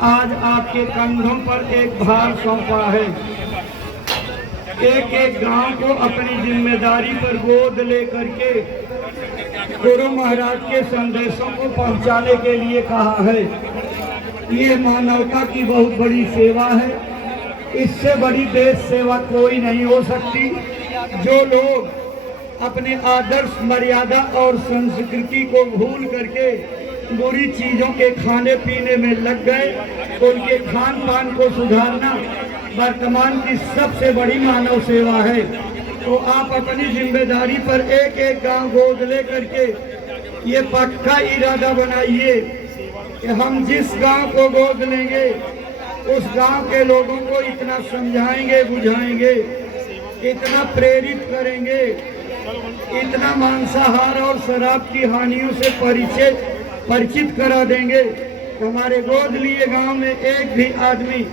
आज आपके कंधों पर एक भार सौंपा है। एक एक गांव को अपनी जिम्मेदारी पर गोद लेकर के गुरु महाराज के संदेशों को पहुंचाने के लिए कहा है। ये मानवता की बहुत बड़ी सेवा है। इससे बड़ी देश सेवा कोई नहीं हो सकती। जो लोग अपने आदर्श, मर्यादा और संस्कृति को भूल करके बुरी चीजों के खाने पीने में लग गए, उनके खान पान को सुधारना वर्तमान की सबसे बड़ी मानव सेवा है। तो आप अपनी जिम्मेदारी पर एक एक गांव गोद ले करके ये पक्का इरादा बनाइए कि हम जिस गांव को गोद लेंगे उस गांव के लोगों को इतना समझाएंगे, बुझाएंगे, इतना प्रेरित करेंगे, इतना मांसाहार और शराब की हानियों से परिचित करा देंगे। हमारे गोद लिए गांव में एक भी आदमी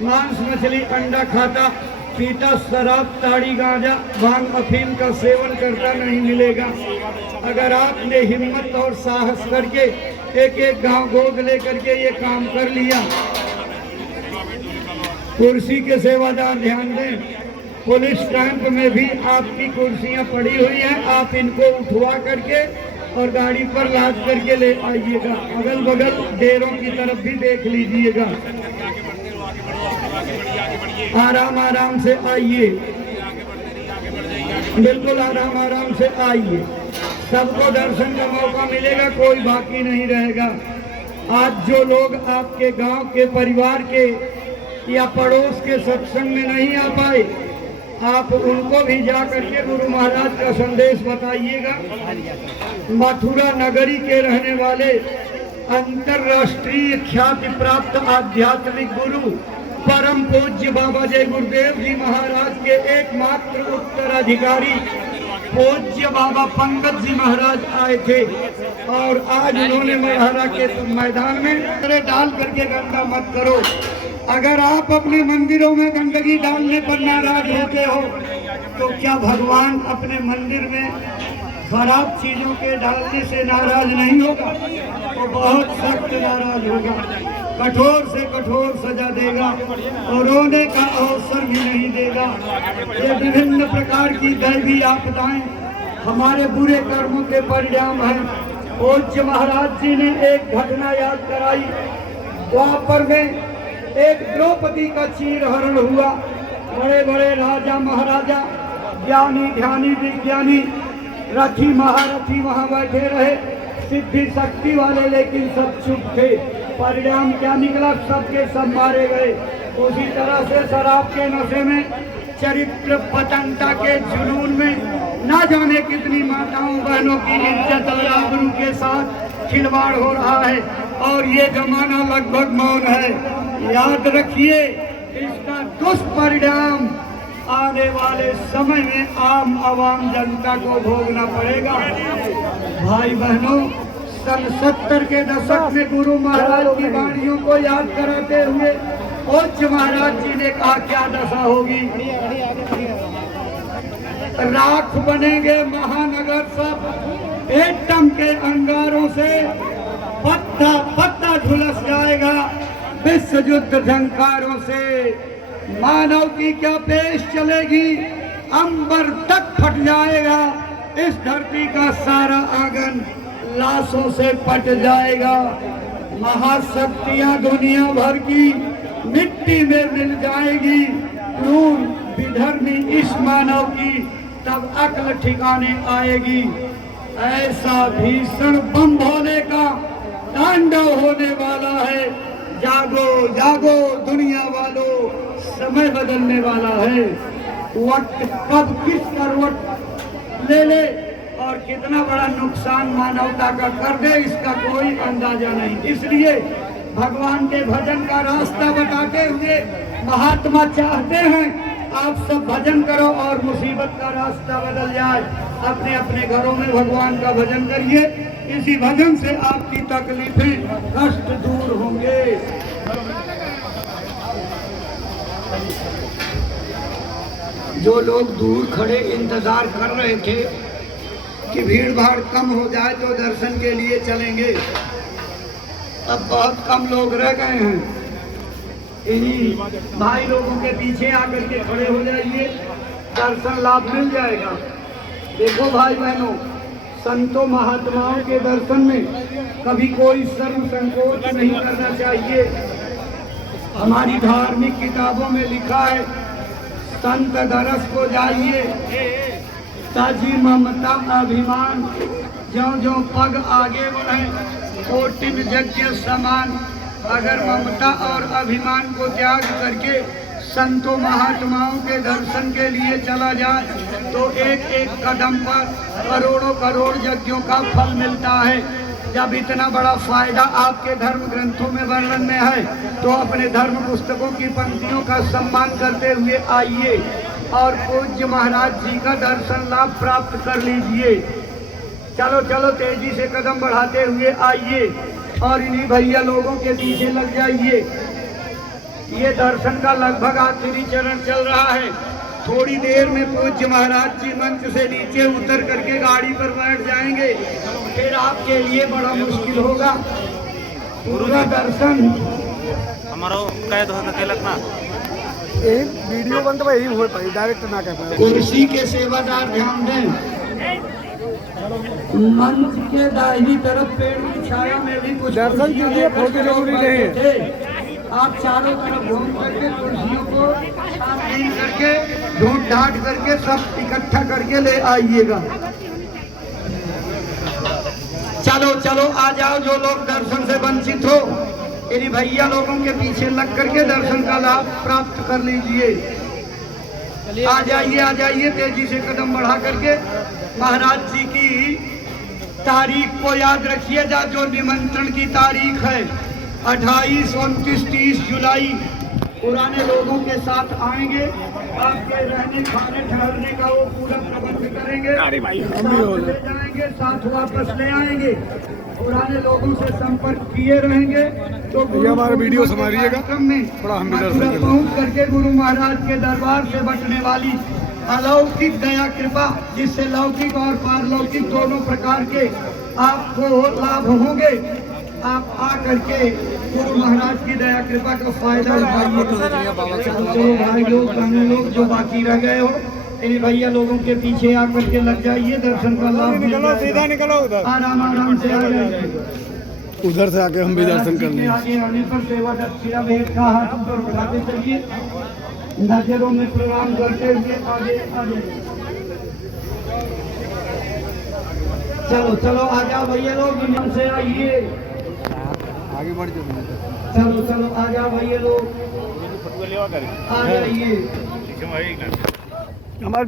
मांस, मछली, अंडा खाता, पीता, शराब, ताड़ी, गांजा, भांग, अफीम का सेवन करता नहीं मिलेगा। अगर आपने हिम्मत और साहस करके एक एक गांव गोद लेकर के ये काम कर लिया। कुर्सी के सेवादार ध्यान दें, पुलिस कैंप में भी आपकी कुर्सियां पड़ी हुई हैं। आप इनको उठवा करके और गाड़ी पर लाद करके ले आइएगा। अगल बगल डेरों की तरफ भी देख लीजिएगा। आराम आराम से आइए, बिल्कुल आराम आराम से आइए। सबको दर्शन का मौका मिलेगा, कोई बाकी नहीं रहेगा। आज जो लोग आपके गांव के, परिवार के या पड़ोस के सत्संग में नहीं आ पाए, आप उनको भी जा करके गुरु महाराज का संदेश बताइएगा। मथुरा नगरी के रहने वाले अंतर्राष्ट्रीय ख्याति प्राप्त आध्यात्मिक गुरु परम पूज्य बाबा जय गुरुदेव जी महाराज के एकमात्र उत्तराधिकारी पूज्य बाबा पंकज जी महाराज आए थे और आज उन्होंने महाराज के मैदान में डाल करके गंदा मत करो। अगर आप अपने मंदिरों में गंदगी डालने पर नाराज होते हो तो क्या भगवान अपने मंदिर में खराब चीजों के डालने से नाराज नहीं होगा? वो बहुत सख्त नाराज होगा, कठोर से कठोर सजा देगा और रोने का अवसर भी नहीं देगा। ये विभिन्न प्रकार की दैवी आपदाएं हमारे बुरे कर्मों के परिणाम हैं। पूज्य महाराज जी ने एक घटना याद कराई। वहाँ पर में एक द्रौपदी का चीरहरण हुआ। बड़े बड़े राजा महाराजा, ज्ञानी ध्यानी विज्ञानी, रथी महारथी वहाँ बैठे रहे, सिद्धि शक्ति वाले, लेकिन सब चुप थे। परिणाम क्या निकला? सबके सब मारे गए। उसी तरह से शराब के नशे में, चरित्र पतनता के जुनून में ना जाने कितनी माताओं बहनों की इज्जत और आबरू के साथ खिलवाड़ हो रहा है और ये जमाना लगभग मौन है। याद रखिए, इसका दुष्परिणाम आने वाले समय में आम आवाम जनता को भोगना पड़ेगा। भाई बहनों, सन 70 के दशक में गुरु महाराज की वाणियों को याद कराते हुए पूज्य महाराज जी ने कहा क्या दशा होगी। राख बनेंगे महानगर सब, एटम के अंगारों से पत्ता पत्ता झुलस जाएगा, विश्व युद्ध झंकारों से मानव की क्या पेश चलेगी, अंबर तक फट जाएगा, इस धरती का सारा आंगन लाशों से पट जाएगा। महाशक्तियां दुनिया भर की मिट्टी में मिल जाएगी। क्रूर विधर्मी इस मानव की तब अक्ल ठिकाने आएगी। ऐसा भीषण बम भोले का तांडव होने वाला है। जागो जागो दुनिया वालों, समय बदलने वाला है। वक्त कब किस करवट ले ले और कितना बड़ा नुकसान मानवता का कर दे, इसका कोई अंदाजा नहीं। इसलिए भगवान के भजन का रास्ता बताते हुए महात्मा चाहते हैं आप सब भजन करो और मुसीबत का रास्ता बदल जाए। अपने अपने घरों में भगवान का भजन करिए, इसी भजन से आपकी तकलीफें, कष्ट दूर होंगे। जो लोग दूर खड़े इंतजार कर रहे थे कि भीड़ भाड़ कम हो जाए तो दर्शन के लिए चलेंगे, अब बहुत कम लोग रह गए हैं। इन्हीं भाई लोगों के पीछे आकर के खड़े हो जाइए, दर्शन लाभ मिल जाएगा। देखो भाई बहनों, संतों महात्माओं के दर्शन में कभी कोई शर्म संकोच नहीं करना चाहिए। हमारी धार्मिक किताबों में लिखा है, संत दरस को जाइए ताजी ममता अभिमान, ज्यों ज्यों पग आगे बढ़े कोटिन यज्ञ समान। अगर ममता और अभिमान को त्याग करके संतों महात्माओं के दर्शन के लिए चला जाए तो एक एक कदम पर करोड़ों करोड़ यज्ञों का फल मिलता है। जब इतना बड़ा फायदा आपके धर्म ग्रंथों में वर्णन में है तो अपने धर्म पुस्तकों की पंक्तियों का सम्मान करते हुए आइए और पूज्य महाराज जी का दर्शन लाभ प्राप्त कर लीजिए। चलो चलो तेजी से कदम बढ़ाते हुए आइए और इन्हीं भैया लोगों के पीछे लग जाइए। ये दर्शन का लगभग आखिरी चरण चल रहा है। थोड़ी देर में पूज्य महाराज जी मंच से नीचे उतर करके गाड़ी पर बैठ जाएंगे, फिर आपके लिए बड़ा मुश्किल होगा पूरा दर्शन। हमारा कैद हो सकेला ना एक वीडियो बंद भाई हो पाई डायरेक्ट ना कर पाए। कुर्सी के सेवादार ध्यान दें, मंच के दाहिनी तरफ पेड़ की छाया में भी कुछ दर्शन कीजिए, फोटो जरूरी नहीं है। आप चारों तरफ घूम करके कुर्सियों को छान करके ढूंढ ढांट करके सब इकट्ठा करके ले आइएगा। चलो चलो आ जाओ, जो लोग दर्शन से वंचित हो यदि भैया लोगों के पीछे लग करके दर्शन का लाभ प्राप्त कर लीजिए। आ जाइए तेजी से कदम बढ़ा करके। महाराज जी की तारीख को याद रखिएगा, जो निमंत्रण की तारीख है 28, 29, 30 जुलाई। पुराने लोगों के साथ आएंगे, आपके रहने खाने ठहरने का वो पूरा प्रबंध करेंगे, साथ ले जाएंगे, साथ वापस ले आएंगे। पुराने लोगों से संपर्क किए रहेंगे तो हमारा वीडियो संभालिएगा थोड़ा हम पहुँच करके गुरु महाराज के दरबार से बटने वाली अलौकिक दया कृपा, जिससे लौकिक और पारलौकिक दोनों प्रकार के आपको लाभ होंगे। आप आ करके गुरु महाराज की दया कृपा का फायदा उठाइए। तो भाई लोग बहने लोग जो बाकी रह गए हो इन भैया लोगों के पीछे आकर के लग जाइए, दर्शन का लाभ सीधा निकलो उधर, आराम आराम से आ जाइए। उधर से आके हम भी दर्शन कर लें। आगे आने पर सेवा दक्षिणा भेंट का हाथ ऊपर उठाते चलिए, नजरों में प्रणाम करते हुए आगे आगे। चलो चलो आ जाओ भैया लोग, नियम से आइए, आगे बढ़ जाओ। चलो चलो आ जाओ भैया लोग, आ जाइए। हमारे